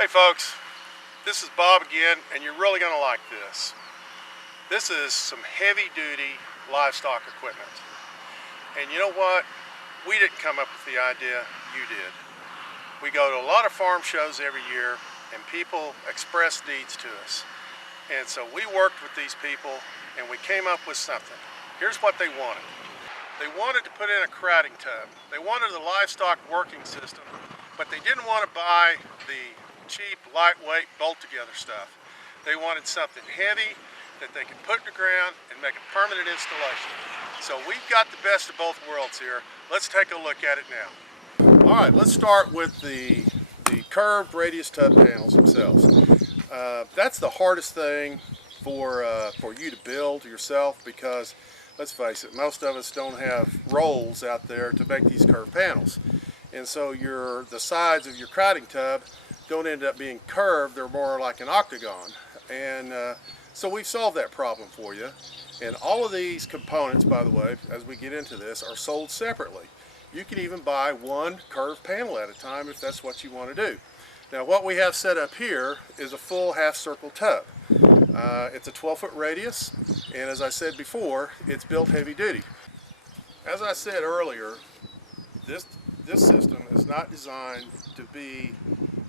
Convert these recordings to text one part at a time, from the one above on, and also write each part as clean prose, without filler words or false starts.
Hey folks, this is Bob again, and you're really going to like this. This is some heavy duty livestock equipment. And you know what? We didn't come up with the idea, you did. We go to a lot of farm shows every year and people express needs to us. And so we worked with these people and we came up with something. Here's what they wanted. They wanted to put in a crowding tub. They wanted a livestock working system, but they didn't want to buy the cheap, lightweight, bolt-together stuff. They wanted something heavy that they could put in the ground and make a permanent installation. So we've got the best of both worlds here. Let's take a look at it now. All right, let's start with the curved radius tub panels themselves. That's the hardest thing for you to build yourself because, let's face it, most of us don't have rolls out there to make these curved panels. And so the sides of your crowding tub don't end up being curved, they're more like an octagon. And so we've solved that problem for you. And all of these components, by the way, as we get into this, are sold separately. You can even buy one curved panel at a time if that's what you want to do. Now what we have set up here is a full half circle tub. It's a 12-foot radius, and as I said before, it's built heavy duty. As I said earlier, this system is not designed to be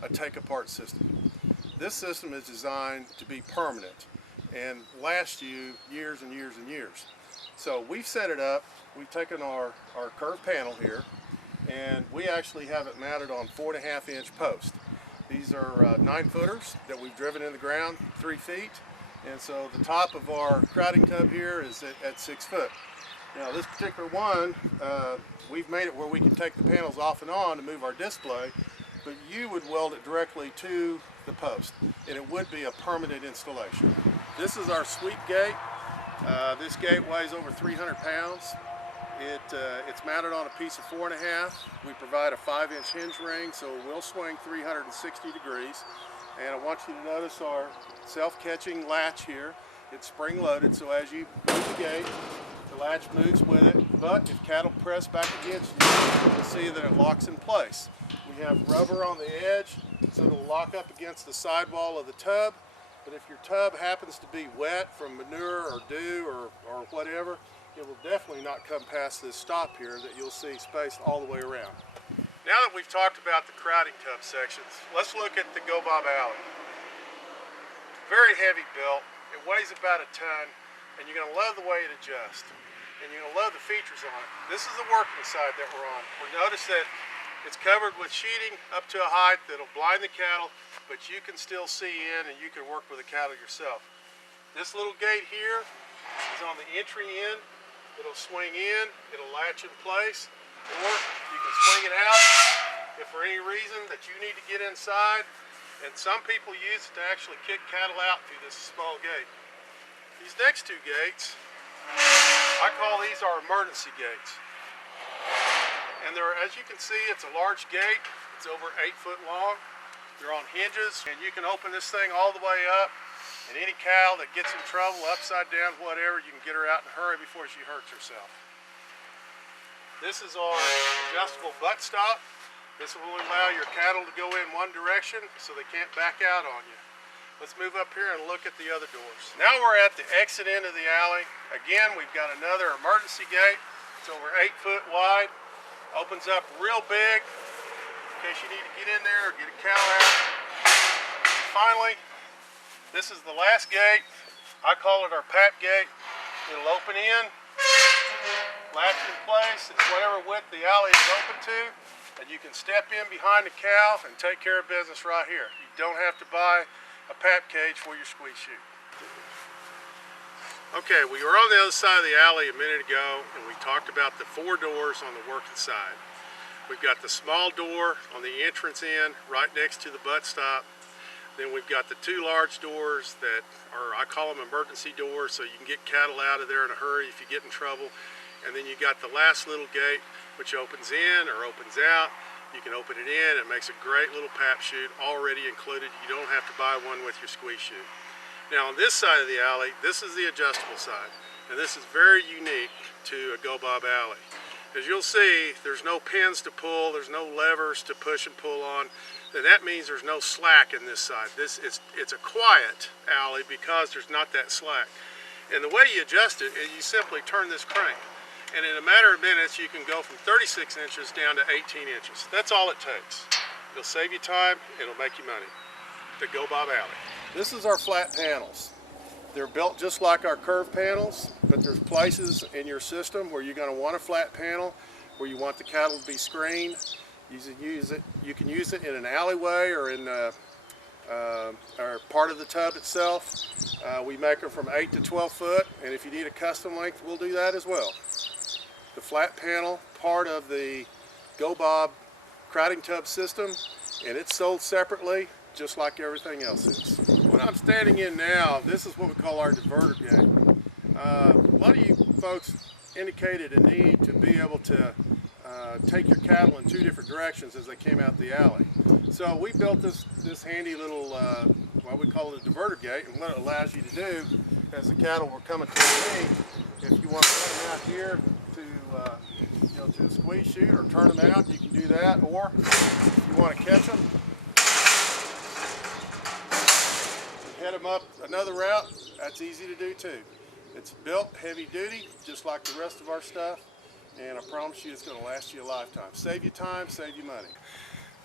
a take-apart system. This system is designed to be permanent and last you years and years and years. So we've set it up, we've taken our curved panel here, and we actually have it mounted on 4.5-inch posts. These are 9-footers that we've driven in the ground 3 feet, and so the top of our crowding tub here is at 6 foot. Now this particular one, we've made it where we can take the panels off and on to move our display, but you would weld it directly to the post, and it would be a permanent installation. This is our sweep gate. This gate weighs over 300 pounds. It's mounted on a piece of 4.5. We provide a 5-inch hinge ring, so it will swing 360 degrees. And I want you to notice our self-catching latch here. It's spring-loaded, so as you move the gate, the latch moves with it. But if cattle press back against you, you'll see that it locks in place. We have rubber on the edge, so it'll lock up against the sidewall of the tub. But if your tub happens to be wet from manure or dew or whatever, it will definitely not come past this stop here that you'll see spaced all the way around. Now that we've talked about the crowding tub sections, let's look at the Go Bob Alley. Very heavy built, it weighs about a ton, and you're going to love the way it adjusts. And you're going to love the features on it. This is the working side that we're on. We notice that it's covered with sheeting up to a height that'll blind the cattle, but you can still see in and you can work with the cattle yourself. This little gate here is on the entry in. It'll swing in, it'll latch in place, or you can swing it out if for any reason that you need to get inside. And some people use it to actually kick cattle out through this small gate. These next two gates, I call these our emergency gates. And as you can see, it's a large gate. It's over 8 foot long. They're on hinges, and you can open this thing all the way up. And any cow that gets in trouble, upside down, whatever, you can get her out in a hurry before she hurts herself. This is our adjustable butt stop. This will allow your cattle to go in one direction so they can't back out on you. Let's move up here and look at the other doors. Now we're at the exit end of the alley. Again, we've got another emergency gate. It's over 8 foot wide. Opens up real big in case you need to get in there or get a cow out. Finally, this is the last gate. I call it our PAP gate. It'll open in, latch in place. It's whatever width the alley is open to, and you can step in behind the cow and take care of business right here. You don't have to buy a PAP cage for your squeeze chute. Okay, we were on the other side of the alley a minute ago, and we talked about the 4 doors on the working side. We've got the small door on the entrance end right next to the butt stop. Then we've got the 2 large doors that are, I call them emergency doors, so you can get cattle out of there in a hurry if you get in trouble. And then you got the last little gate, which opens in or opens out. You can open it in. It makes a great little PAP chute already included. You don't have to buy one with your squeeze chute. Now on this side of the alley, this is the adjustable side, and this is very unique to a Go Bob Alley. As you'll see, there's no pins to pull, there's no levers to push and pull on. then that means there's no slack in this side. It's a quiet alley because there's not that slack. And the way you adjust it is you simply turn this crank. And in a matter of minutes, you can go from 36 inches down to 18 inches. That's all it takes. It'll save you time, it'll make you money. The Go Bob Alley. This is our flat panels. They're built just like our curved panels, but there's places in your system where you're going to want a flat panel, where you want the cattle to be screened. You can use it in an alleyway or in or part of the tub itself. We make them from 8 to 12 foot, and if you need a custom length, we'll do that as well. The flat panel part of the Go Bob crowding tub system, and it's sold separately just like everything else is. What I'm standing in now, this is what we call our diverter gate. A lot of you folks indicated a need to be able to take your cattle in 2 different directions as they came out the alley. So we built this handy little, what we call it a diverter gate, and what it allows you to do as the cattle were coming to the lead, if you want to run them out here to a squeeze chute or turn them out, you can do that, or if you want to catch them, head them up another route, that's easy to do too. It's built heavy duty, just like the rest of our stuff, and I promise you it's going to last you a lifetime. Save you time, save you money.